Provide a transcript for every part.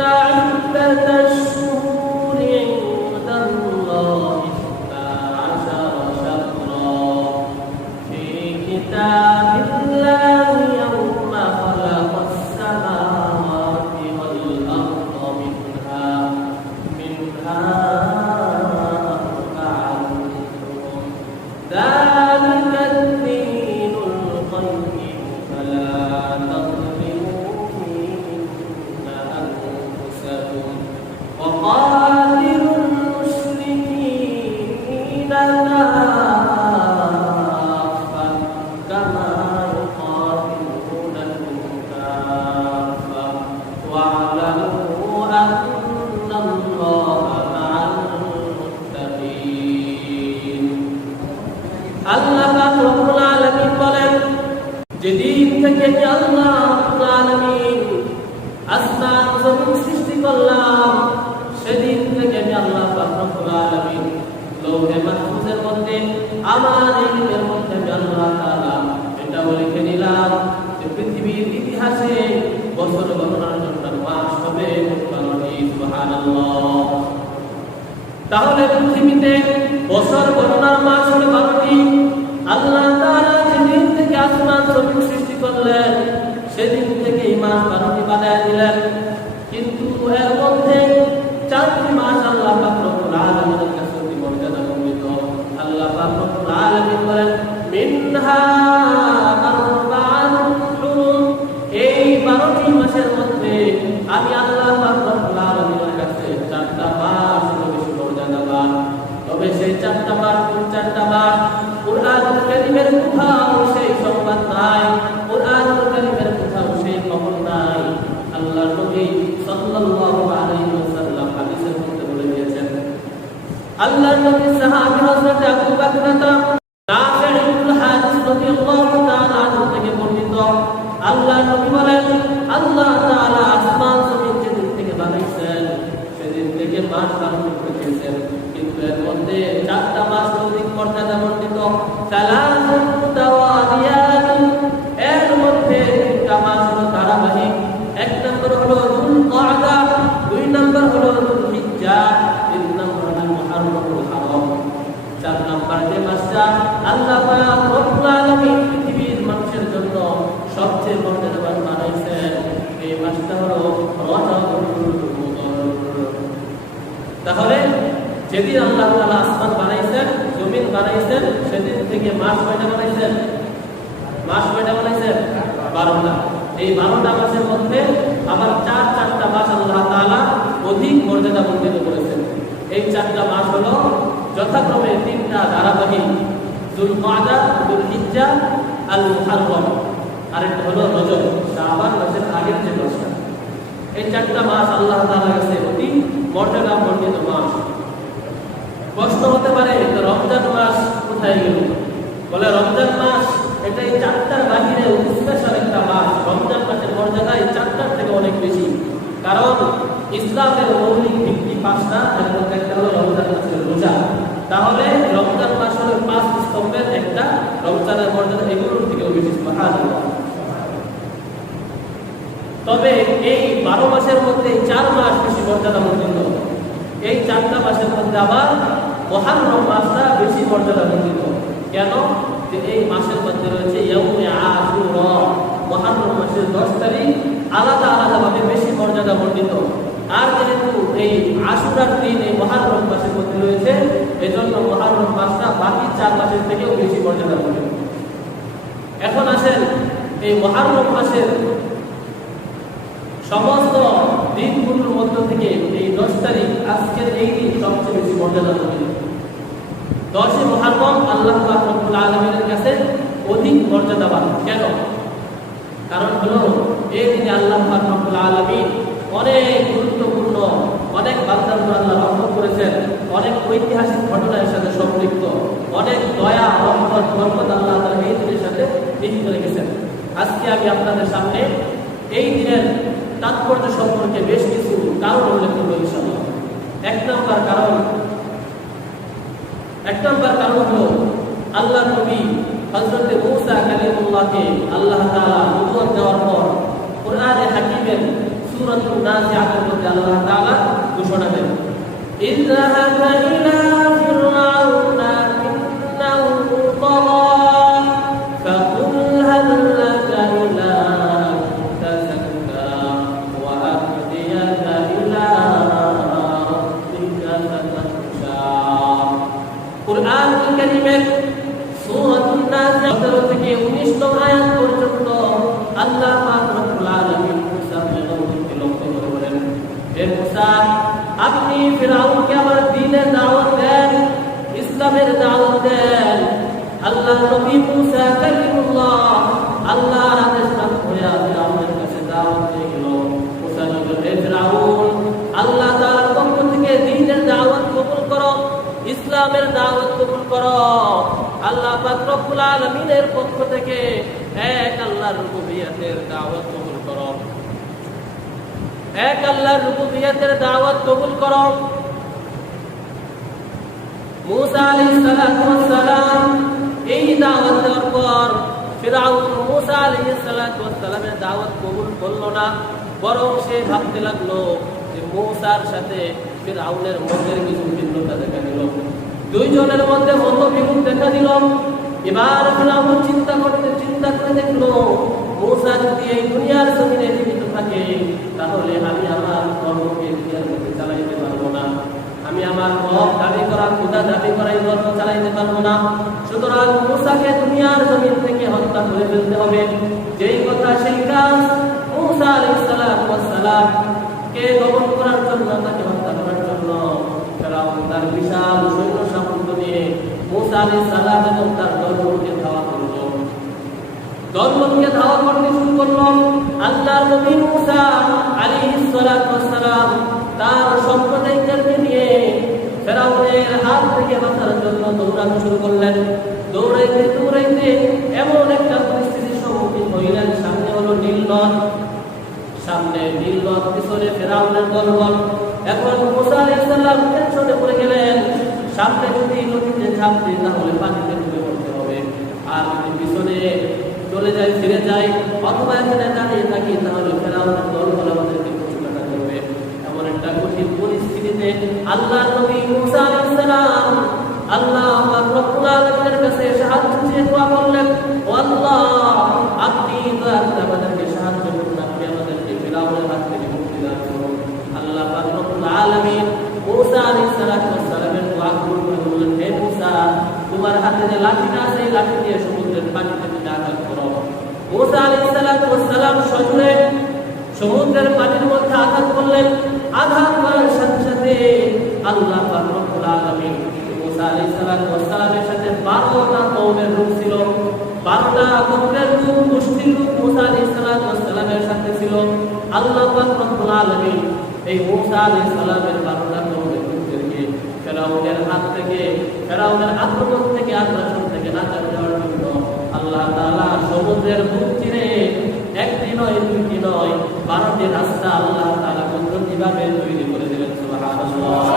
عدة الشهور عند الله 12 شهرا في كتاب الله يوم خلق السماوات والأرض منها أربعة حرم ذلك الدين القيم فلا تظلموا فيهن أنفسكم وقاتلوا المشركين كافة كما يقاتلونكم كافة واعلموا أن الله مع المتقين আল্লাহ পাক রব্বুল আলামিন বলেন যেদিন থেকে আমি আল্লাহ রব্বুল আলামিন আসমান জমিন সৃষ্টি করলাম সেদিন থেকে আমি আল্লাহ পাক রব্বুল আলামিন লৌহে মাহফুজের মধ্যে আমার ইলমের মধ্যে আমি আল্লাহ তাআলা এটাও লিখে নিলাম যে পৃথিবীর ইতিহাসে বছর গণনার জন্য মাস হবে 12টি সুবহানাল্লাহ। তাহলে পৃথিবীতে বছর গণনার মাস হলো 12টি। আল্লাহ তাআলা যেদিন থেকে আসমান জমিন সৃষ্টি করলেন সেদিন থেকে এই মাস 12টি বানায় দিলেন, কিন্তু এর মধ্যে 4টি মাস আল্লাহ পাক রব্বুল আলামিনের কাছে অতি মর্যাদামণ্ডিত। আল্লাহ পাক রব্বুল আলামিন বলেন মিনহা আরবা'আতুন হুরুম, এই 12টি মাসের মধ্যে আমি আল্লাহ পাক রব্বুল আলামিনের কাছে 4টা মাস বেশি মর্যাদাবান। তবে সেই 4টা মাস কোন 4টা মাস? কুরআনুল কারীমের কোথাও সেই সংবাদ নাই, কুরআনুল কারীমের কোথাও সেই খবর নাই। আল্লাহর নবী সাল্লাল্লাহু আলাইহি ওয়াসাল্লাম হাদিসের মধ্যে বলে দিয়েছেন। আল্লাহর নবী সাহাবী হযরত আবু বকর নাফি' ইবনে হারিস রাদিয়াল্লাহু তাআলা আনহু থেকে বর্ণিত, আল্লাহর নবী বলেন আল্লাহ তাআলা আসমান জমিন যেদিন থেকে বানাইছেন সেদিন থেকে মাস আরম্ভ করে দিয়েছেন, কিন্তু এর মধ্যে 4টা মাস অধিক মর্যাদামণ্ডিত। সালাসুন মুতাওয়ালিয়াত, এর মধ্যে 3টা মাস হলো ধারাবাহিক। 1 নম্বর হলো যুলকাদা, 2 নম্বর হলো যুলহিজ্জা, 3 নম্বর হলো মুহররমুল হারাম। 4 নম্বর যে মাসটা আল্লাহ পাক রব্বুল আলামিন পৃথিবীর মানুষের জন্য সবচেয়ে মর্যাদাবান বানাইছেন, এই মাসটা হলো রজবুল মুবারক। তাহলে যেদিন আল্লাহ তাআলা আসমান বানাইছেন জমিন বানাইছেন সেদিন থেকে মাস কয়টা বানাইছেন? মাস কয়টা বানাইছেন? 12টা। এই 12টা মাসের মধ্যে আবার 4টা মাস আল্লাহ তাআলা অধিক মর্যাদামণ্ডিত করেছেন। এই 4টা মাস হলো যথাক্রমে 3টা ধারাবাহিক, যুলকাদা, যুলহিজ্জা, আল মুহররম, আর একটা হলো রজব, শাবান মাসের আগের যে মাসটা। এই 4টা মাস আল্লাহ তাআলার কাছে অতি মর্যাদামণ্ডিত মাস। প্রশ্ন হতে পারে রমজান মাস কোথায় গেল? বলে রমজান মাস এটা এই 4টার বাহিরে স্পেশাল একটা মাস। রমজান মাসের মর্যাদা এই 4টার থেকে অনেক বেশি, কারণ ইসলামের মৌলিক ভিত্তি 5টা, এর মধ্যে একটা হলো রমজান মাসের রোজা। তাহলে রমজান মাস হলো 5 স্তম্ভের একটা, রমজানের মর্যাদা এগুলোর থেকেও বেশি সুবহানাল্লাহ। তবে এই 12 মাসের মধ্যে 4 মাস বেশি মর্যাদামণ্ডিত। এই 4টা মাসের মধ্যে আবার মুহররম মাসটা বেশি মর্যাদামণ্ডিত। কেন? যে এই মাসের মধ্যে রয়েছে ইয়াউমে আশুরা, মুহররম মাসের 10 তারিখ আলাদা আলাদাভাবে বেশি মর্যাদামণ্ডিত। আর যেহেতু এই আশুরার দিন এই মুহররম মাসের মধ্যে রয়েছে, এজন্য মুহররম মাসটা বাকি 4 মাসের থেকেও বেশি মর্যাদামণ্ডিত। এখন আসেন এই মুহররম মাসের সমস্ত দিনগুলোর মধ্য থেকে এই 10 তারিখ আজকের এই দিন সবচেয়ে বেশি মর্যাদামণ্ডিত। 10 মুহররম আল্লাহ পাক রব্বুল আলামিনের কাছে অধিক মর্যাদাবান। কেন? কারণ হলো এই দিনে আল্লাহ পাক রব্বুল আলামিন অনেক গুরুত্বপূর্ণ, অনেক বান্দার উপর আল্লাহ রহমত করেছেন, অনেক ঐতিহাসিক ঘটনার সাথে সম্পৃক্ত, অনেক দয়া রহমত বরকত আল্লাহ তাআলা এই দিনের সাথে নিহিত রেখেছেন। আজকে আমি আপনাদের সামনে এই দিনের তাৎপর্য সম্পর্কে বেশ কিছু কারণ উল্লেখ করব ইনশাআল্লাহ। 1 নম্বর কারণ হলো আল্লাহর নবী হযরত মূসা কালিমুল্লাহকে আল্লাহ তাআলা নবুয়ত দেওয়ার পর কুরআনে হাকিমের সূরাতুন নাজিআতের মধ্যে আল্লাহ তাআলা ঘোষণা দেন, ইযহাব ইলা ফিরআউনা ইন্নাহু তাগা ফাকুল হাল লাকা ইলা তাযাক্কা ওয়া আহদিয়াকা ইলা রাব্বিকা ফাতাখশা। কুরআনুল কারীমের সূরাতুন নাজিআত থেকে 19 নং আয়াত পর্যন্ত আল্লাহ পাক রব্বুল আলামিন মুসাকে লক্ষ্য করে বলেন, হে মুসা, আপনি ফিরআউনকে আমার দ্বীনের দাওয়াত দেন, ইসলামের দাওয়াত দেন। আল্লাহ নবী মুসা কালিমুল্লাহ আল্লাহর আদেশ প্রাপ্ত হয়ে ফিরআউনের কাছে দাওয়াত দিয়ে গেল। মুসা বলল, হে ফিরআউন, আল্লাহ তাআলার পক্ষ থেকে দ্বীনের দাওয়াত কবুল করো, ইসলামের দাওয়াত কবুল করো। আল্লাহ পাক রব্বুল আলামিনের পক্ষ থেকে এক আল্লাহর রুবুবিয়তের দাওয়াত কবুল করো, এক আল্লাহর রুবুবিয়তের দাওয়াত কবুল করো। মুসা আলাইহিস সালাতু ওয়াস সালাম এই দাওয়াত দেওয়ার পর ফিরআউন মুসা আলাইহিস সালাতু ওয়াস সালামের দাওয়াত কবুল করলো না, বরং সে ভাবতে লাগলো যে মুসার সাথে ফিরআউনের মধ্যে কিছু ভিন্নতা দেখা দিল, দুইজনের মধ্যে মতবিরোধ দেখা দিল। এবার ফিরআউন চিন্তা করে দেখলো, মুসা যদি এই দুনিয়ার জমিনে জীবিত থাকে তাহলে আমি আমার কর্মকে দুনিয়ার মধ্যে চালাইতে পারবো না, আমি আমার রব দাবি করা, খোদা দাবি করা এই ধর্ম চালাইতে পারবো না। সুতরাং মুসাকে দুনিয়ার জমিন থেকে হত্যা করে ফেলতে হবে। যেই কথা সেই কাজ। মুসা আলাইহিস সালাম কে দমন করার জন্য, তাকে হত্যা করার জন্য ফিরআউন তার বিশাল সৈন্য সামন্ত নিয়ে মুসা আলাইহিস সালাম এবং তার দলবলকে ধাওয়া করলো, দলবলকে ধাওয়া করতে শুরু করলো। আল্লাহর নবী মুসা আলাইহিস সালাম তার সম্প্রদায়কে নিয়ে ফিরআউনের হাত থেকে বাঁচার জন্য দৌড়ানো শুরু করলেন। দৌড়াইতে দৌড়াইতে এমন একটা পরিস্থিতির সম্মুখীন হইলেন, সামনে হলো নীল নদ, সামনে নীল নদ, পিছনে ফিরআউনের দলবল। এখন মুসা আলাইহিস সালাম টেনশনে পড়ে গেলেন, সামনে যদি নদীতে ঝাঁপ দিই তাহলে পানিতে ডুবে পড়তে হবে, আর যদি পিছনে চলে যাই, ফিরে যাই, অথবা এখানে দাঁড়িয়ে থাকি তাহলে ফিরআউনের দলবল আমাদেরকে প্রতিহত করবে। এমন একটা কঠিন পরিস্থিতিতে আল্লাহর নবী মুসা আলাইহিস সালাম আল্লাহ পাক রব্বুল আলামিনের কাছে সাহায্য চেয়ে দোয়া করলেন, ও আল্লাহ, আপনি দয়া করে আমাদেরকে সাহায্য করুন, আপনি আমাদেরকে ফিরআউনের হাত থেকে মুক্তি দান করুন। আল্লাহ পাক রব্বুল আলামিন মুসা আলাইহিস সালামের দোয়া কবুল করে বললেন, হে মুসা, তোমার হাতে যে লাঠিটা আছে এই লাঠি দিয়ে সমুদ্রের পানিতে আঘাত করো। মুসা আলাইহিস সালাম সজোরে সমুদ্রের পানির মধ্যে আঘাত করলেন। আঘাত করার সাথে সাথে আল্লাহ পাক রব্বুল আলামিন মুসা আলাইহিস সালামের সাথে 12টা কওমের রূপ ছিল, 12টা গোত্রের রূপ, গোষ্ঠীর রূপ মুসা আলাইহিস সালামের সাথে ছিল। আল্লাহ পাক রব্বুল আলামিন এই মুসা আলাইহিস সালামের 12টা কওমের রূপদেরকে ফিরআউনের হাত থেকে, ফিরআউনের আক্রমণ থেকে, আগ্রাসন থেকে নাজাত দেওয়ার জন্য আল্লাহ তাআলা সমুদ্রের বুক চিরে একটি নয়, দুইটি নয়, 12টি রাস্তা আল্লাহ তাআলা কুদরতিভাবে তৈরি করে দিলেন। সুবহানাল্লাহ।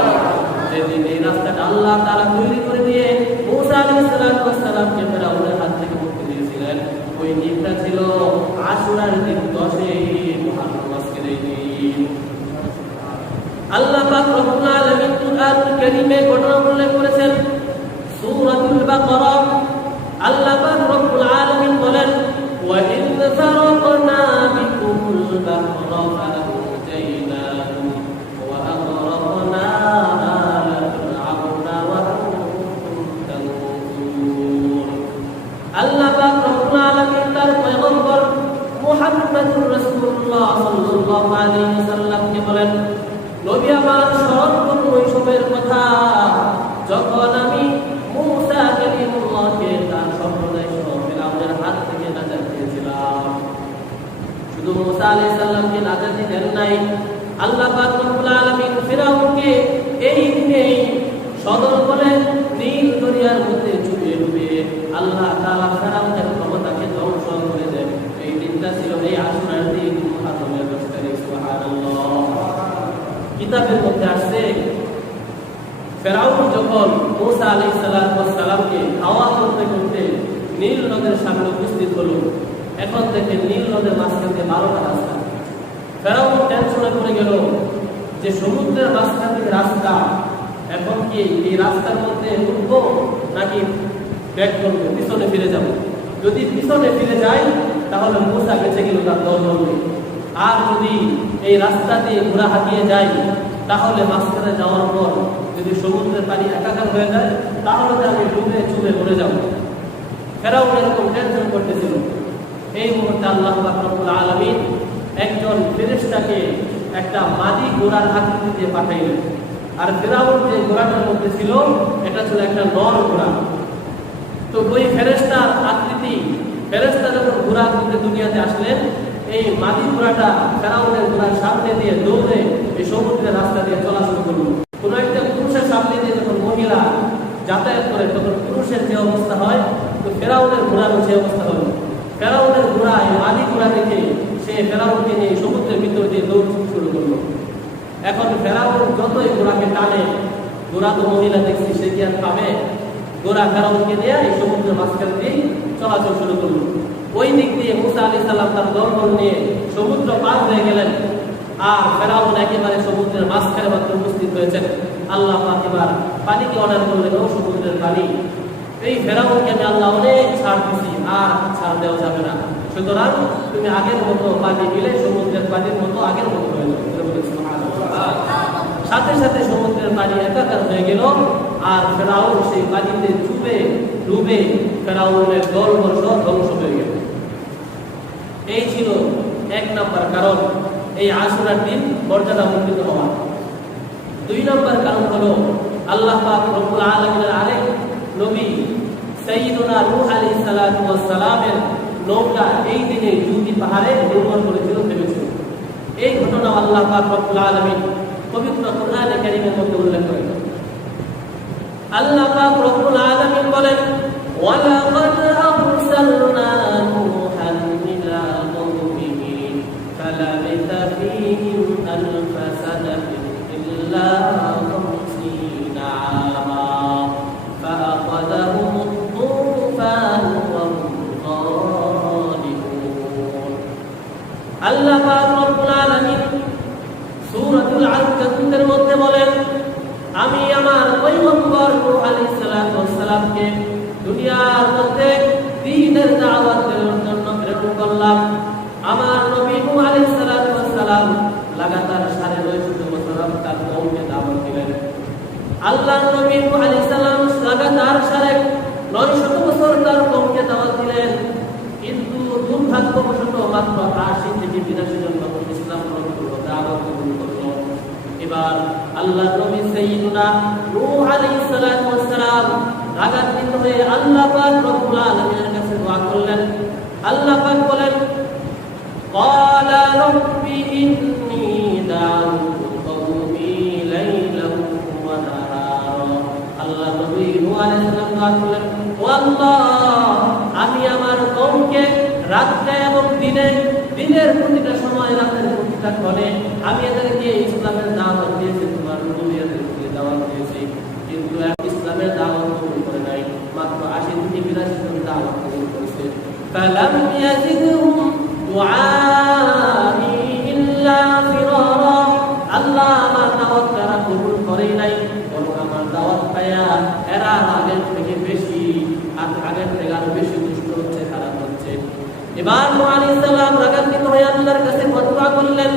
যেদিন এই রাস্তাটা আল্লাহ তাআলা তৈরি করে দিয়ে মুসা আলাইহিস সালামকে ফিরআউনের হাত থেকে মুক্তি দিয়েছিলেন, ওই দিনটা ছিল আশুরার দিন, 10ই মুহররম, আজকের এই দিন। আল্লাহ পাক রব্বুল আলামিন কুরআনুল কারীমে ঘটনা উল্লেখ করেছেন। সূরাতুল বাকারা আল্লাহ পাক রব্বুল আলামিন বলেন, ওয়া ইয ফারাকনা বিকুমুল বাহরা ফাআনজাইনাকুম ওয়া আগরাকনা আলা ফিরআউনা ওয়া আনতুম তানজুরুন। আল্লাহ পাক রব্বুল আলামিন তার পয়গম্বর মুহাম্মদুর রাসূলুল্লাহ সাল্লাল্লাহু আলাইহি ওয়াসাল্লামকে বলেন, নবী আমার, স্মরণ করুন ওই সময়ের কথা যখন আমি মুসা কালিমুল্লাহকে তার সম্প্রদায় সহ ফিরআউনের হাত থেকে নাজাত দিয়েছিলাম। শুধু মুসা আলাইহিস সালামকে নাজাত দেন নাই, আল্লাহ পাক রব্বুল আলামিন ফিরআউনকে এই দিনে সদর বলে নীল দরিয়ার মধ্যে চুবিয়ে ডুবিয়ে আল্লাহ তাআলা ফিরআউনের ক্ষমতাকে ধ্বংস করে দেন। এই দিনটা ছিল এই আশুরার দিন, মুহররমের 10 তারিখ। সুবহানাল্লাহ। কিতাবের মধ্যে আসছে, ফিরআউন যখন মুসা আলাইহিস সালামকে ধাওয়া করতে করতে নীল নদের সামনে উপস্থিত হলো, এখন দেখে নীল নদের মাঝখানে 12টা রাস্তা। ফেরাউন টেনশনে পড়ে গেল যে সমুদ্রের মাঝখান থেকে রাস্তা, এখন কি এই রাস্তার মধ্যে ঢুকবো নাকি ব্যাক করবো, পিছনে ফিরে যাব। যদি পিছনে ফিরে যাই তাহলে মূসা বেঁচে গেল, তার দল বলবে। আর যদি এই রাস্তা দিয়ে ঘোড়া হাঁটিয়ে যাই তাহলে মাঝখানে যাওয়ার পর যদি সমুদ্রের পানি একাকার হয়ে যায় তাহলে তো আমি ডুবে চুবে মরে যাব। ফেরাউন এরকম টেনশন করতেছিল। এই মুহূর্তে আল্লাহ পাক রব্বুল আলামিন একজন ফেরেশতাকে একটা মাদি ঘোড়ার আকৃতিতে পাঠাইলেন। আর ফেরাউন যে ঘোড়াটার মধ্যে ছিল এটা ছিল একটা নর ঘোড়া। তো ওই ফেরেশতার আকৃতি, ফেরেশতা যখন ঘোড়া আকৃতিতে দুনিয়াতে আসলেন, এই মাদি ঘোড়াটা ফেরাউনের ঘোড়ার সামনে দিয়ে দৌড়ে এই সমুদ্রের রাস্তা দিয়ে চলা শুরু করলো। কোন একটা পুরুষের সামনে দিয়ে যখন মহিলা যাতায়াত করে তখন পুরুষের যে অবস্থা হয়, তো ফেরাউনের ঘোড়ারও সে অবস্থা হলো। ফেরাউনের ঘোড়া এই মাদি ঘোড়া দেখে সে ফেরাউনকে নিয়ে সমুদ্রের ভিতর দিয়ে দৌড় শুরু করলো। এখন ফেরাউন যতই ঘোড়াকে টানে, ঘোড়া তো মহিলা দেখছি, সে কি আর পাবে? ঘোড়া ফেরাউনকে নিয়ে এই সমুদ্রের মাঝখান দিয়ে চলাচল শুরু করলো। ওই দিক দিয়ে মুসা আলাইহিস সালাম তার দলবল নিয়ে সমুদ্র পার হয়ে গেলেন। আর ফেরাউন একেবারে সমুদ্রের মাঝখানে মাত্র উপস্থিত হয়েছেন। আল্লাহ পাক এবার পানিকে অর্ডার করলেন, ও সমুদ্রের পানি, এই ফেরাউনকে আমি আল্লাহ অনেক ছাড় দিছি, আর ছাড় দেওয়া যাবে না, সুতরাং তুমি আগের মতো পানি দিলে সমুদ্রের পানির মতো আগের মতো হয়ে যাবে। সাথে সাথে সমুদ্রের পানি একাকার হয়ে গেল। আর ফেরাউন সেই পানিতে ডুবে ফেরাউনের দলবল সব ধ্বংস হয়ে গেল। এই ছিল এক নম্বর কারণ, এই আশুরার দিন মর্যাদা মণ্ডিত হওয়া। দুই নম্বর কারণ হলো আল্লাহ পাক রব্বুল আলামিনের আরেক নবী সাইয়্যিদুনা নূহ আলাইহিস সালাতু ওয়াস সালামের নৌকা এই দিনে জুদি পাহাড়ে নির্মাণ করেছিল, ভেবেছিল। এই ঘটনা আল্লাহ পাক রব্বুল আলামিন পবিত্র কোরআনে কারীমের মধ্যে উল্লেখ করেন। আল্লাহ পাক রব্বুল আলামিন বলেন, ওয়ালাকাদ আরসালনা নূহান ইলা কওমিহি ফালাবিথা ফীহিম আলফা সানাতিন ইল্লা 50 আমা ফাআখাযাহুম তুফান ওয়া হুম যালিমুন। আল্লাহ পাক রব্বুল আলামিন সূরাতুল আনকাবুতের মধ্যে বলেন, আমি আমার পয়গম্বর নূহ আলাইহিস সালাতু ওয়াস সালামকে দুনিয়ার মধ্যে দ্বীনের দাওয়াত দেওয়ার জন্য প্রেরণ করলাম। আমার নবী নূহ আলাইহিস সালাতু ওয়াস সালাম লাগাতার 950 বছর তার কওমকে দাওয়াত দিলেন। আল্লাহর নবী নূহ আলাইহিস সালাম লাগাতার 950 বছর তার কওমকে দাওয়াত দিলেন, কিন্তু দুর্ভাগ্যবশত মাত্র 80 থেকে 82 জন মানুষ ইসলাম গ্রহণ করলো, দাওয়াত কবুল করলো। এবার আল্লাহর নবী সাইয়্যিদুনা নূহ আলাইহিস সালাতু ওয়াস সালাম রাগান্বিত হয়ে আল্লাহ পাক রব্বুল আলামিনের কাছে দোয়া করলেন। আল্লাহ পাক বলেন, ক্বালা রাব্বি ইন্নী দাউতু কওমি লাইলান ওয়া নাহারা। আল্লাহ নবী নূহ আলাইহিস সালাম দোয়া করলেন, ও আল্লাহ, আমি আমার কওমকে রাতে এবং দিনের প্রতিটা সময়, রাতের প্রতিটা ক্ষণে আমি এদেরকে ইসলামের দাওয়াত দিয়েছি, তোমার নবীদেরকে দাওয়াত দিয়েছি, কিন্তু ইসলামের দাওয়াত কবুল করে নাই। মাত্র 80 থেকে 82 জন দাওয়াত কবুল করেছে। ফালাম ইয়াজিদহুম দুআই ইল্লা ফিরারা। আল্লাহ আমার দাওয়াত তারা কবুল করে নাই, বরং আমার দাওয়াত পায়া এরা আগের থেকে বেশি, আগের থেকে আরো বেশি দুষ্ট হচ্ছে, খারাপ হচ্ছে। এবার নূহ আলাইহিস সালাম রাগান্বিত হয়ে আল্লাহর কাছে দোয়া করলেন,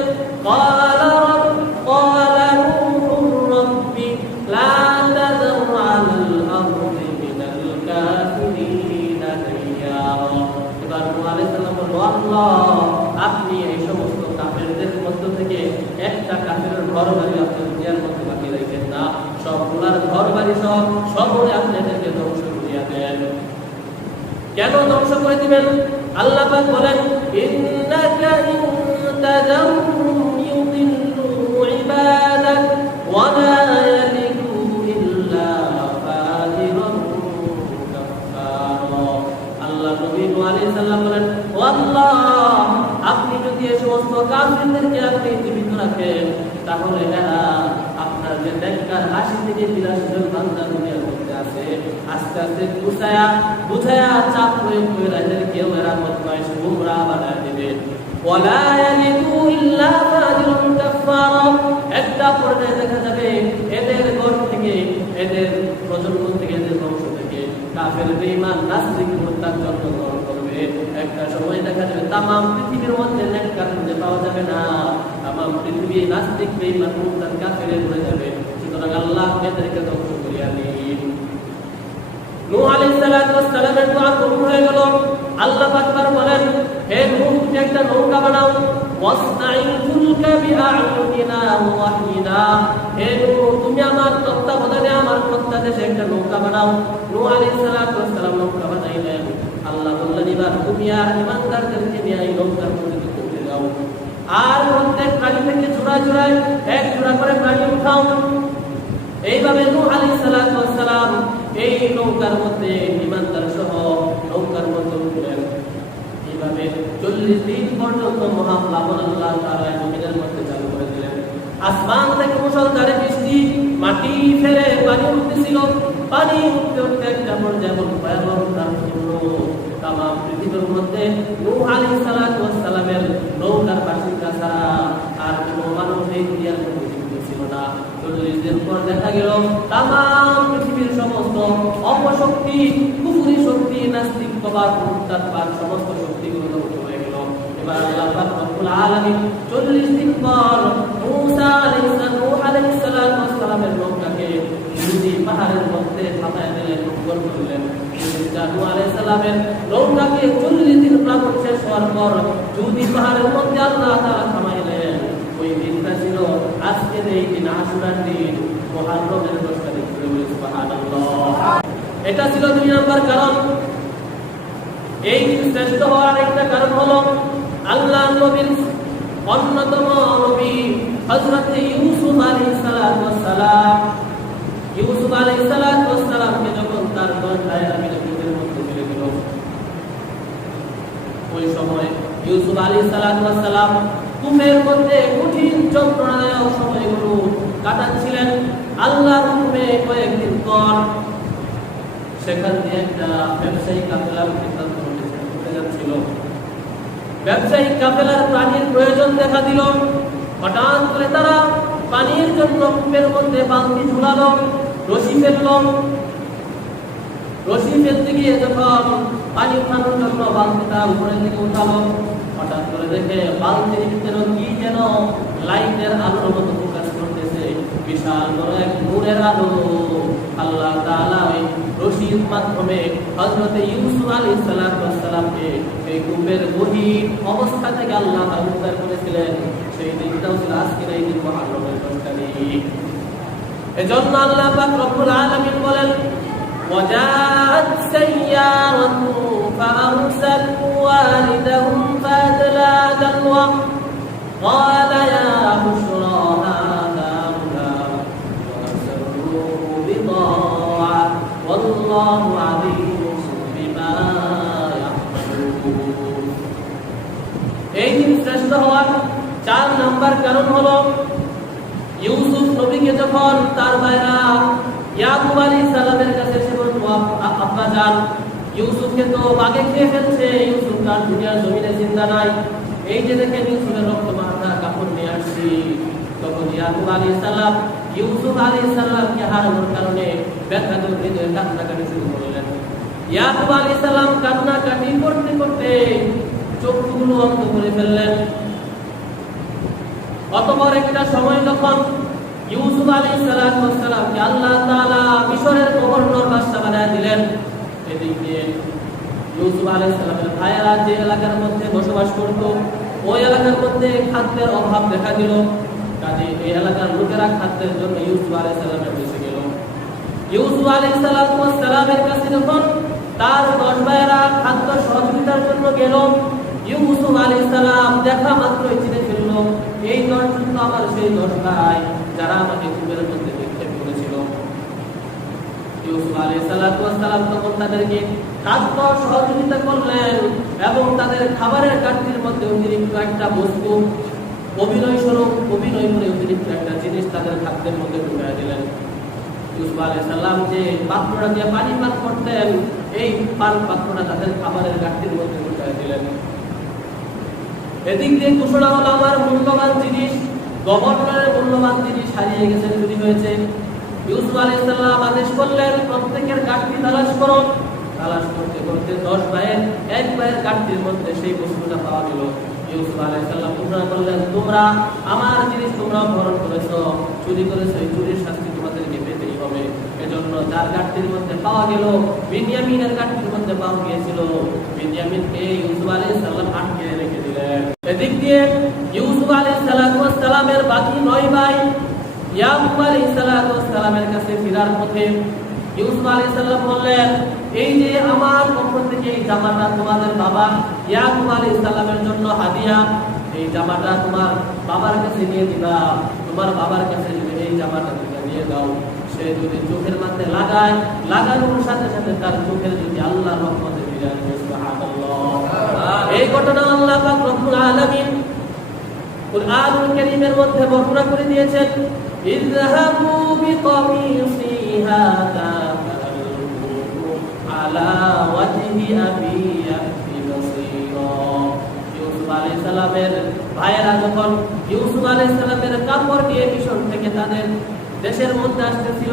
ক্বালা নূহু রাব্বি লা তাযর আলাল আরদি মিনাল কাফিরিনা দাইয়ারা। এবার নূহ আলাইহিস সালাম বললেন, আল্লাহ, আপনি এই সমস্ত কাফেরদের মধ্য থেকে একটা কাফেরের ঘরবাড়ি আপনি দুনিয়ার মধ্যে বাকি রাখেন না, সবগুলার ঘরবাড়ি সবরে আপনি এদেরকে ধ্বংস করিয়া দেন। কেন ধ্বংস করে দিবেন? আল্লাহ পাক বলেন, ইন্নাকা ইন তাযারহুম ইউদিল্লু ইবাদাক ওয়া লা ইয়ালিদু ইল্লা ফাজিরান কাফফারা। আল্লাহ নবী নূহ আলাইহিস সালাম বলেন, ও আল্লাহ, আপনি যদি এই সমস্ত কাফিরদেরকে আপনি জীবিত রাখেন তাহলে এরা আপনার যে নেককার 80 থেকে 82 জন বান্দা দুনিয়ার মধ্যে আছে, আস্তে আস্তে বুঝায়া চাপ প্রয়োগ করে এদেরকেও এরা বদমাইশ গুমরাহ বানায় দেবে। ওয়ালা ইয়ালিদু ইল্লা ফাজিরুন কাফফারা। একটা পর্যায়ে দেখা যাবে এদের ঘর থেকে, এদের প্রজন্ম থেকে, এদের বংশ থেকে কাফের বেঈমান নাস্তিক মুরতাদ জন্মগ্রহণ করবে। একটা সময় দেখা যাবে তামাম পৃথিবীর মধ্যে নেককার খুঁজে পাওয়া যাবে না, তামাম পৃথিবী নাস্তিক বেঈমান মুরতাদ কাফেরে ভরে যাবে। সুতরাং আল্লাহ এদেরকে ধ্বংস করিয়া দিন। নূহ আলাইহিস সালাতু ওয়াস সালামের দোয়া কবুল হয়ে গেল। আল্লাহ পাক বলেন, হে নূহ তুমি একটা নৌকা বানাও, ওয়াসনাইল ফুলকা বিআউনিনা ওয়া ওয়াহয়িনা। হে নূহ তুমি আমার তত্ত্বাবধানে, আমার তত্ত্বাদেশে একটা নৌকা বানাও। নূহ আলাইহিস সালাতু ওয়াস সালাম নৌকা বানাইলেন। আল্লাহ বললেন, এবার তুমি আর ঈমানদারদেরকে নিয়ে এই নৌকার মধ্যে ঢুকে যাও, আর প্রত্যেক প্রাণী থেকে জোড়া জোড়ায় এক জোড়া করে প্রাণী উঠাও। এইভাবে নূহ আলাইহিস সালাতু ওয়াস সালাম এই নৌকার মধ্যে ঈমানদার সহ নৌকার মধ্যে উঠলেন। এইভাবে 40 দিন পর্যন্ত মহাপ্লাবন আল্লাহ তাআলা জমিনের মধ্যে চালু করে দিলেন। আসমান থেকে মুষলধারে বৃষ্টি, মাটি ফেলে পানি উঠতেছিল। পানি উঠতে উঠতে একটা পর্যায়ে এমন ভয়াবহ তার তামাম পৃথিবীর মধ্যে নূহ আলাইহিস সালাতু ওয়াস সালামের নৌকার বাসিন্দা ছাড়া আর কোনো মানুষ এই দুনিয়ার মধ্যে ছিল না। 40 দিন পর দেখা গেল তামাম পৃথিবীর সমস্ত অপশক্তি, কুফরি শক্তি, নাস্তিকবাদ, মুরতাদবাদ সমস্ত শক্তিগুলো ধ্বংস হয়ে গেল। এবার আল্লাহ পাক রব্বুল আলামিন 40 দিন পর মূসা আলাইহিস সালাতু ওয়াস সালামের নৌকাকে নদী পাহাড়ের মধ্যে থামায় দিলেন, উপর করলেন। নূহ আলাইহিস সালামের নৌকাকে 40 দিন প্লাবন শেষ হওয়ার পর নদী পাহাড়ের মধ্যে আল্লাহ তাআলা থামাইলেন। ওই দিনটা ছিল আজকের এই দিন, আশুরার দিন, মুহররমের 10 তারিখ। সুবহানাল্লাহ। এটা ছিল 2 নম্বর কারণ। এই দিন শ্রেষ্ঠ হওয়ার একটা কারণ হলো আল্লাহর নবীর অন্যতম নবী হযরত ইউসুফ আলাইহিস সালাতু ওয়াস সালাম। ইউসুফ আলাইহিস সালাতু ওয়াস সালামকে যখন তার 10 ভাইয়েরা মিলে কুপের মধ্যে ফেলে দিল, ওই সময় ইউসুফ আলাইহিস সালাতু ওয়াস সালাম কুপের মধ্যে কঠিন যন্ত্রণাদায়ক সময়গুলো কাটাচ্ছিলেন। আল্লাহর হুকুমে কয়েকদিন পর সেখান দিয়ে একটা ব্যবসায়িক কাফেলার উঠে যাচ্ছিল। ব্যবসায়িক কাফেলার পানির প্রয়োজন দেখা দিল। হঠাৎ করে তারা পানির জন্য কূপের মধ্যে বালতি ঝুলালো, রশি ফেলল। রশি ফেলতে গিয়ে যখন পানি উঠানোর জন্য বালতিটা উপরের দিকে উঠালো, হঠাৎ করে দেখে বালতির ভিতরে কি যেন লাইটের আলোর মতো প্রকাশ করতেছে, বিশাল বড় এক নূরের আলো। আল্লাহ তাআলা ওই রশির মাধ্যমে হযরত ইউসুফ আলাইহিস সালাতু ওয়াস সালামকে এই কূপের গভীর অবস্থা থেকে আল্লাহ তাআলা উদ্ধার করেছিলেন। সেই দিনটাও ছিল আজকের এই দিন, মুহররমের 10 তারিখ। এজন্য আল্লাহ পাক রব্বুল আলামিন বলেন, وجاءت سيارة فأرسلوا والدهم فأدلى دلوه قال يا بشرى هذا غلام وأرسلوه بضاعة والله عليم بما يعملون। এই দিন শ্রেষ্ঠ হওয়ার 4 নম্বর কারণ হলো ইউসুফ নবীকে যখন তার ভাইরা ইয়াকুব আলাইহিস সালামের কাছে এসে বলল, আব্বা জান, ইউসুফকে তো বাঘে খেয়ে ফেলছে, ইউসুফ তার দুনিয়ার জমিনে জিন্দা নাই, এই যে দেখেন ইউসুফের রক্ত মাখা কাপড় নিয়ে আসছি। তখন ইয়াকুব আলাইহিস সালাম ইউসুফ আলাইহিস সালামকে হারানোর কারণে ব্যথা করে হৃদয়ে কান্নাকাটি শুরু করলেন। ইয়াকুব আলাইহিস সালাম কান্নাকাটি করতে করতে চোখগুলো অন্ধ করে ফেললেন। অতঃপর একটা সময় যখন ইউসুফ আলাইহিস সালাতু ওয়াস সালামকে আল্লাহ তাআলা মিশরের গভর্নর বাদশা বানায় দিলেন, এদিকে ইউসুফ আলাইহিস সালামের ভাইয়েরা যে এলাকার মধ্যে বসবাস করত, ওই এলাকার মধ্যে খাদ্যের অভাব দেখা দিল। কাজে এই এলাকার লোকেরা খাদ্যের জন্য ইউসুফ আলাইহিস সালামের কাছে গেল। ইউসুফ আলাইহিস সালাতু ওয়াস সালামের কাছে যখন তার 10 ভাইয়েরা খাদ্য সহযোগিতার জন্য গেল, ইউসুফ আলাইহিস সালাম দেখা মাত্রই চিনে ফেলল, এই 10 জন তো আমার সেই 10 ভাই যারা আমাকে কূপের মধ্যে নিক্ষেপ করেছিল। ইউসুফ আলাইহিস সালাতু ওয়াস সালাম তখন তাদেরকে খাদ্য সহযোগিতা করলেন এবং তাদের খাবারের ঘাটতির মধ্যে অতিরিক্ত একটা বস্তু অভিনয় করে অতিরিক্ত একটা জিনিস তাদের খাদ্যের মধ্যে ঢুকিয়ে দিলেন। ইউসুফ আলাইহিস সালাম যে পাত্রটা দিয়ে পানি পান করতেন, এই পাত্রটা তাদের খাবারের ঘাটতির মধ্যে ঢুকিয়ে দিলেন। এদিক দিয়ে ঘোষণা হলো আমার মূল্যবান জিনিস, গভর্নরের মূল্যবান জিনিস হারিয়ে গেছে, চুরি হয়েছে। ইউসুফ আলাইহিস সালাম আদেশ করলেন প্রত্যেকের গাড়ি তালাশ করো। তালাশ করতে করতে 10 ভাইয়ের এক ভাইয়ের গাড়ির মধ্যে সেই বস্তুটা পাওয়া গেল। ইউসুফ আলাইহিস সালাম ঘোষণা করলেন তোমরা আমার জিনিস তোমরা অপহরণ করেছো, চুরি করেছো, এই চুরির শাস্তি তোমাদেরকে পেতেই হবে। এজন্য যার গাড়ির মধ্যে পাওয়া গেল, বিনয়ামিনের গাড়ির মধ্যে পাওয়া গিয়েছিল, বিনয়ামিনকে ইউসুফ আলাইহিস সালাম আটকে রেখে দিলেন। এদিক দিয়ে ইউসুফ আলাইহিস সালামের বাকি 9 ভাই ইয়াকুব আলাইহিস সালামের কাছে ফেরার পথে ইউসুফ আলাইহিস সালাম বললেন এই যে আমার পক্ষ থেকে এই জামাটা তোমাদের বাবা ইয়াকুব আলাইহিস সালামের জন্য হাদিয়া, এই জামাটা তোমার বাবার কাছে নিয়ে দিবা। তোমার বাবার কাছে যদি এই জামাটা দিয়ে দাও, সে যদি চোখের মধ্যে লাগায়, লাগানোর সাথে সাথে তার চোখের যদি আল্লাহর রহমতে ফিরে আসবে। সুবহানাল্লাহ। এই ঘটনা আল্লাহ পাক রব্বুল আলামিন কুরআনুল কারীমের মধ্যে বর্ণনা করে দিয়েছেন। ইযহাবু বিকামিসি হাযা ফাআলকুহু আলা ওয়াজহি আবি ইয়াতি বাসীরা। ইউসুফ আলাইহিস সালামের ভাইয়েরা যখন ইউসুফ আলাইহিস সালামের কাপড় নিয়ে মিশর থেকে তাদের দেশের মধ্যে আসতেছিল,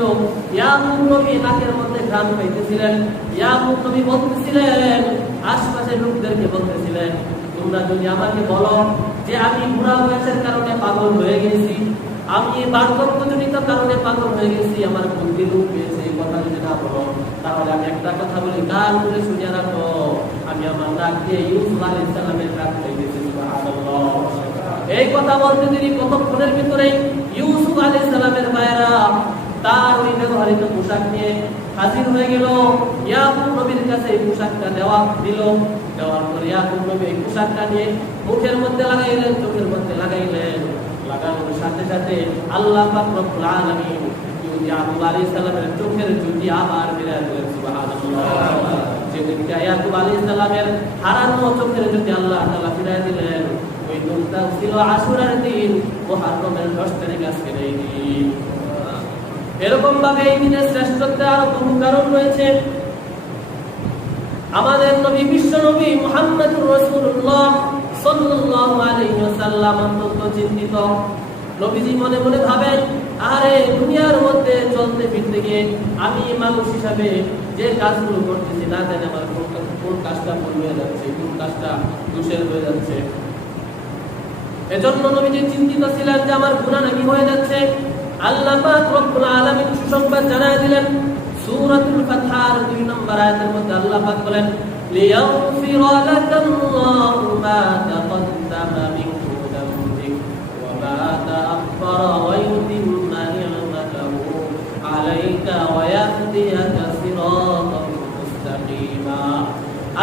ইয়াকুব নবী নাকের মধ্যে ঘ্রাণ পাইতেছিলেন। ইয়াকুব নবী বলতেছিলেন, আশপাশের লোকদেরকে বলতেছিলেন, তোমরা যদি আমাকে বলো যে আমি বুড়া বয়সের কারণে পাগল হয়ে গেছি, আমি বার্ধক্যজনিত কারণে পাগল হয়ে গেছি, আমার বুদ্ধি লোপ পেয়েছে, এই কথা যদি না বলো, তাহলে আমি একটা কথা বলি, কান করে শুনে রাখো, আমি আমার নাক দিয়ে ইউসুফ আলাইহিস সালামের কাজ পাইতেছি। সুবহানাল্লাহ। এই কথা বলতে তিনি কতক্ষণের ভিতরে ইউসুফ আলাইহিস সালামের ভাইয়েরা তার ওই ব্যবহৃত পোশাক নিয়ে হাজির হয়ে গেল। ইয়াকুব নবীর কাছে এই পোশাকটা দেওয়ার পর ইয়াকুব নবী এই পোশাকটা নিয়ে মুখের মধ্যে লাগাইলেন, চোখের মধ্যে লাগাইলেন। লাগানোর সাথে সাথে আল্লাহ পাক রব্বুল আলামিন ইয়াকুব আলাইহিস সালামের চোখের জ্যোতি আবার ফিরে দিলেন। সুবহানাল্লাহ। যেদিনকে ইয়াকুব আলাইহিস সালামের হারানো চোখের জ্যোতি আল্লাহ তাআলা ফিরে দিলেন, ওই দিনটা ছিল আশুরার দিন, মুহররমের 10 তারিখ আজকের এই দিন। এরকম ভাবে এই দিনের শ্রেষ্ঠত্বের আরো বহু কারণ রয়েছে। আমাদের নবী বিশ্ব নবী মুহাম্মদুর রাসূলুল্লাহ সাল্লাল্লাহু আলাইহি ওয়াসাল্লাম অত্যন্ত চিন্তিত। নবীজি মনে মনে ভাবেন, আরে দুনিয়ার মধ্যে চলতে ফিরতে গিয়ে আমি মানুষ হিসাবে যে কাজগুলো করতেছি, না জানি আমার কোন কাজটা ভুল হয়ে যাচ্ছে, কোন কাজটা দোষের হয়ে যাচ্ছে। এজন্য নবীজি চিন্তিত ছিলেন যে আমার গুনাহ নাকি হয়ে যাচ্ছে। আল্লাহ পাক রব্বুল আলামিন সুসংবাদ জানায় দিলেন। সূরাতুল ফাতহার 2 নম্বর আয়াতের মধ্যে আল্লাহ পাক বলেন, লিয়াগফিরা লাকাল্লাহু মা তাকদ্দামা মিন যামবিক ওয়া মা তাআখখারা ওয়া ইউতিম্মা নি'মাতাহু আলাইকা ওয়া ইয়াহদিয়াকা সিরাতাম মুস্তাকিমা।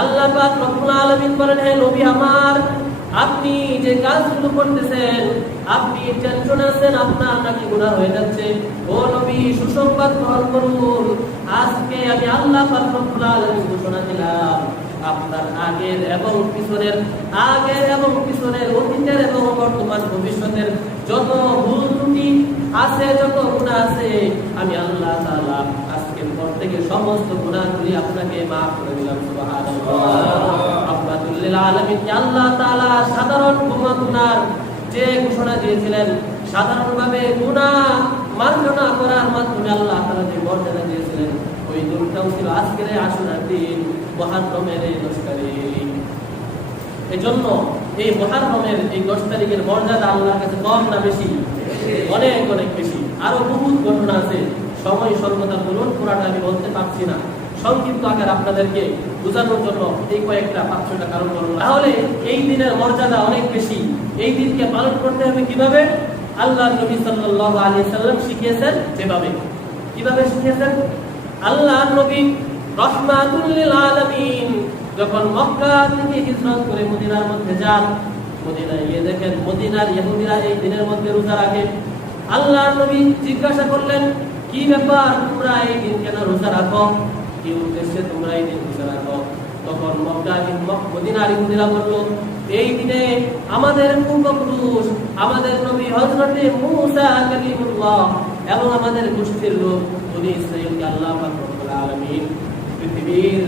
আল্লাহ পাক রব্বুল আলামিন বলেন, হে নবী আমার, আপনি যে কাজগুলো করতেছেন, আপনি টেনশন আছেন আপনার নাকি গুনাহ হয়ে যাচ্ছে, ও নবী সুসংবাদ গ্রহণ করুন। আজকে আমি আল্লাহ পাক রব্বুল আলামিন ঘোষণা দিলাম, আপনার আগের এবং পিছনের অতীতের এবং বর্তমান ভবিষ্যতের যত ভুল ত্রুটি আছে, যত গুনাহ আছে, আমি আল্লাহ তাআলা আজকের পর থেকে সমস্ত গুনাহগুলি আপনাকে মাফ করে দিলাম। সুবহানাল্লাহ। রাহমাতুল লিল আলামিন আল্লাহ তাআলা সাধারণ গুনার যে ঘোষণা দিয়েছিলেন, সাধারণভাবে গুনাহ মার্জনা করার মাধ্যমে আল্লাহ তাআলা যে মর্যাদা দিয়েছিলেন, ওই দিনটাও ছিল আজকের আশুরার দিন, মুহররমের এই 10 তারিখ। এজন্য এই মুহররমের এই 10 তারিখের মর্যাদা আল্লাহর কাছে কম না বেশি? অনেক অনেক বেশি। আরো বহুত ঘটনা আছে, সময় স্বল্পতা বলুন পুরাটা আমি বলতে পারছি না, সংক্ষিপ্ত আকার আপনাদেরকে বোঝানোর জন্য এই কয়েকটা 5-6টা কারণ বললাম। তাহলে এই দিনের মর্যাদা অনেক বেশি। এই দিনকে পালন করতে হবে কিভাবে? আল্লাহ নবী সাল্লাল্লাহু আলাইহি সাল্লাম শিখিয়েছেন যেভাবে। কিভাবে শিখিয়েছেন? আল্লাহ নবী রাহমাতুল লিল আলামিন যখন মক্কা থেকে হিজরত করে মদিনার মধ্যে যান, মদিনায় গিয়ে দেখেন মদিনার ইহুদিরা এই দিনের মধ্যে রোজা রাখে। আল্লাহ নবী জিজ্ঞাসা করলেন, কি ব্যাপার, তোমরা এই দিন কেন রোজা রাখো? কি উদ্দেশ্যে তোমরা এই দিন রোজা রাখো? তখন মদিনার ইহুদিরা বলল, এই দিনে আমাদের পূর্বপুরুষ, আমাদের নবী হযরতে মূসা কালিমুল্লাহ এবং আমাদের গোষ্ঠীর লোক বনি ইসরাঈলকে আল্লাহ পাক রব্বুল আলামিন পৃথিবীর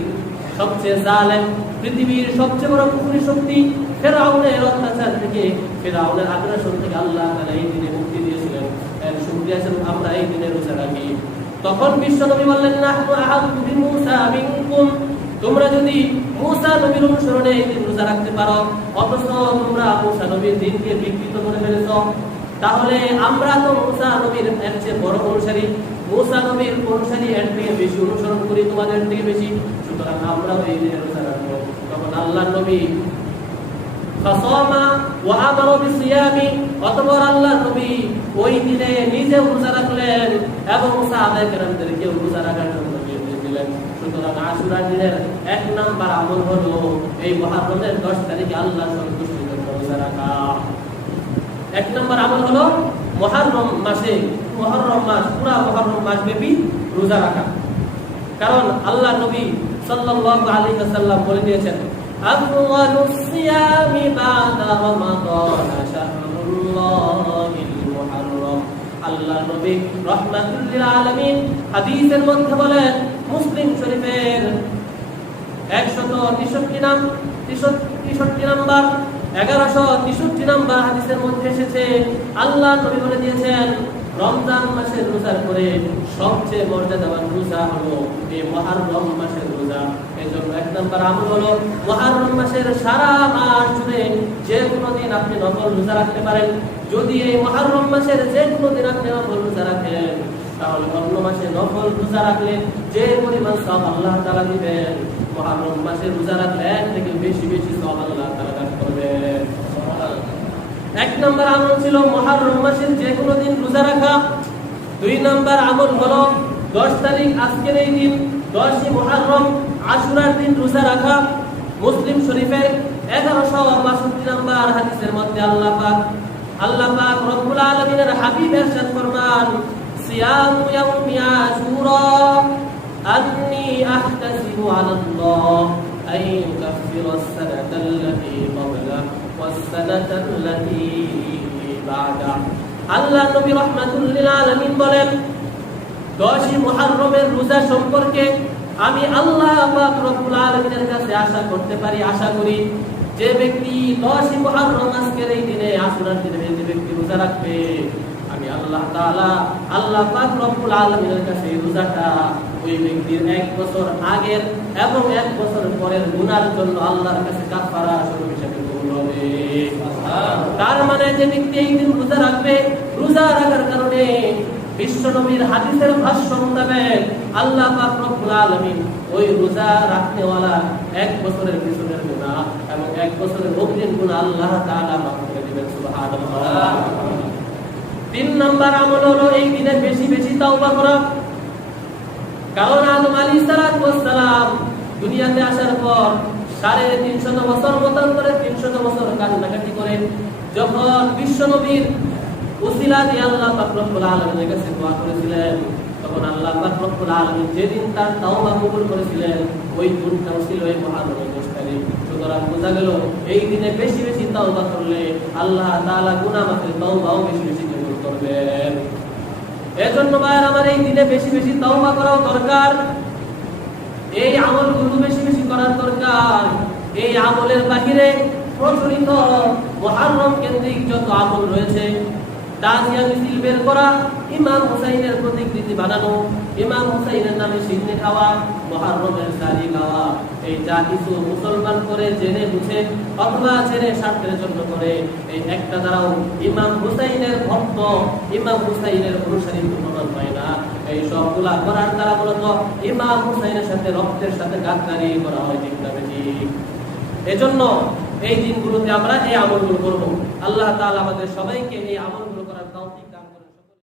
সবচেয়ে জালেম, পৃথিবীর সবচেয়ে বড় কুফরি শক্তি ফেরাউনের অত্যাচার থেকে, ফেরাউনের আগ্রাসন থেকে আল্লাহ তাআলা এই দিনে মুক্তি দিয়েছিলেন। এর শুকরিয়া স্বরূপ আমরা এই দিনে রোজা রাখি। তখন বিশ্বনবী বললেন, নাহনু আহাক্কু বিমূসা মিনকুম, তোমরা যদি মূসা নবীর অনুসরণে এই দিন রোজা রাখতে পারো, অথচ তোমরা মূসা নবীর দিনকে বিকৃত করে ফেলেছো, তাহলে আমরা তো মূসা নবীর এর চেয়ে বড় অনুসারী, মূসা নবীর অনুসারী এর থেকে বেশি অনুসরণ করি তোমাদের থেকে বেশি, সুতরাং আমরা এই দিনে রোজা রাখবো। তখন আল্লাহর নবী ফাসামা ওয়া আমারা বিসিয়ামি, অতঃপর আল্লাহর নবী ওই দিনে নিজে রোজা রাখলেন এবং সাহাবায়ে কেরামদেরকে রোজা রাখার জন্য নির্দেশ দিলেন। সুতরাং আশুরার দিনের 1 নাম্বার আমল হলো এই মুহররমের 10 তারিখে আল্লাহর সন্তুষ্টির জন্য রোজা রাখা। 1 নাম্বার আমল হলো মুহররম মাসে, মুহররম মাস, পুরা মুহররম মাস ব্যাপী রোজা রাখা। কারণ আল্লাহ নবী সাল্লাল্লাহু আলাইহি ওয়াসাল্লাম বলে দিয়েছেন, আফওয়ালুস সিয়ামি বাদা রমাদান শাহরুল্লাহিল মুহররম। আল্লাহ নবী রাহমাতুল লিল আলামিন হাদিসের মধ্যে বলেন, মুসলিম শরীফের 1163 নাম্বার 1163 নাম্বার হাদিসের মধ্যে এসেছে, আল্লাহ নবী বলে দিয়েছেন, রমজান মাসের রোজার পরে সবচেয়ে মর্যাদাবান রোজা হলো এই মুহররম মাসের রোজা। এজন্য 1 নাম্বার আমল হলো মুহররম মাসের সারা মাস জুড়ে যে কোনো দিন আপনি নফল রোজা রাখতে পারেন। যদি এই মুহররম মাসের যে কোনো দিন আপনি নফল রোজা রাখেন, তাহলে অন্য মাসে নফল রোজা রাখলে যে পরিমাণ সওয়াব আল্লাহ তাআলা দিবেন, মুহররম মাসের রোজা রাখলে এর থেকে বেশি বেশি সওয়াব আল্লাহ তাআলা দান করবেন। 1 নাম্বার আমল ছিল মুহররম মাসের যে কোনো দিন রোজা রাখা। 2 নাম্বার আমল হলো 10 তারিখ, আজকের এই দিন 10ই মুহররম আশুরার দিন রোজা রাখা। মুসলিম শরীফের 1162 নাম্বার হাদিসের মধ্যে আল্লাহ পাক রব্বুল আলামিনের হাবিব ইরশাদ ফরমান, সিয়ামু ইয়াউমি আশুরা আন্নী আহতাসিবু আলাল্লাহ আন ইউকাফিরা আস-সানাতা আল্লাতী ক্বাবলা ওয়াস-সানাতা আল্লাতী বা'দা। আল্লাহ নবী রাহমাতুল লিল আলামিন বলেন, 10ই মুহররমের রোজা সম্পর্কে আমি আল্লাহ পাক রব্বুল আলামিনের কাছে আশা করি যে ব্যক্তি 10ই মুহররম আজকের এই দিনে আশুরার দিনে যে ব্যক্তি রোজা রাখবে, আমি আল্লাহ তাআলা আল্লাহ পাক রব্বুল আলামিনের কাছে এই রোজাটা ওই ব্যক্তির 1 বছর আগের এবং 1 বছর পরের গুনার জন্য আল্লাহর কাছে কাফারা স্বরূপ হিসেবে কবুল হবে। তার মানে যে ব্যক্তি এই দিন রোজা রাখবে, রোজা রাখার কারণে বিশ্ব নবীর হাদিসের ভাষ্য মোতাবেক আল্লাহ পাক রব্বুল আলামিন ওই রোজা রাখনেওয়ালা 1 বছরের পিছনের গুনাহ এবং 1 বছরের অগ্রিম গুনাহ আল্লাহ তাআলা মাফ করে দিবেন। সুবহানাল্লাহ। 3 নাম্বার আমল হলো এই দিনে বেশি বেশি তাওবা করা। কারণ আদম আলাইহিস সালাম দুনিয়াতে আসার পর 350 বছর মতান্তরে 300 বছর কান্নাকাটি করে যখন বিশ্ব নবীর উসিলা দিয়ে আল্লাহ পাক রব্বুল আলামিনের কাছে দোয়া করেছিলেন, তখন আল্লাহ পাক রব্বুল আলামিন যেদিন তার তাওবা কবুল করেছিলেন ওই দিনটাও ছিল এই মুহররমের 10 তারিখ। সুতরাং বোঝা গেল এই দিনে বেশি বেশি তাওবা করলে আল্লাহ তাআলা গুনাহ মাফের তাওবাও বেশি বেশি কবুল করবেন। এজন্য ভাইরা আমার এই দিনে বেশি বেশি তাওবা করাও দরকার, এই আমলগুলো বেশি বেশি করার দরকার। এই আমলের বাহিরে প্রচলিত মুহররম কেন্দ্রিক যত আমল রয়েছে, তাজিয়া মিছিল বের করা, ইমাম হুসাইনের প্রতিকৃতি বানানো, ইমাম হুসাইনের নামে সিন্নি খাওয়া, মুহররমের সারি খাওয়া, এই যা কিছু মুসলমান করে জেনে বুঝে অথবা জেনে স্বার্থের জন্য করে, এই একটা দ্বারাও ইমাম হুসাইনের ভক্ত, ইমাম হুসাইনের অনুসারী প্রমাণ হয় না। এই সবগুলা করার দ্বারা মূলত ইমাম হুসাইনের সাথে রক্তের সাথে গাদ্দারি করা হয়, ঠিক না ঠিক? এজন্য এই দিনগুলোতে আমরা এই আমলগুলো করব। আল্লাহ তাআলা আমাদের সবাইকে এই আমলগুলো করার তৌফিক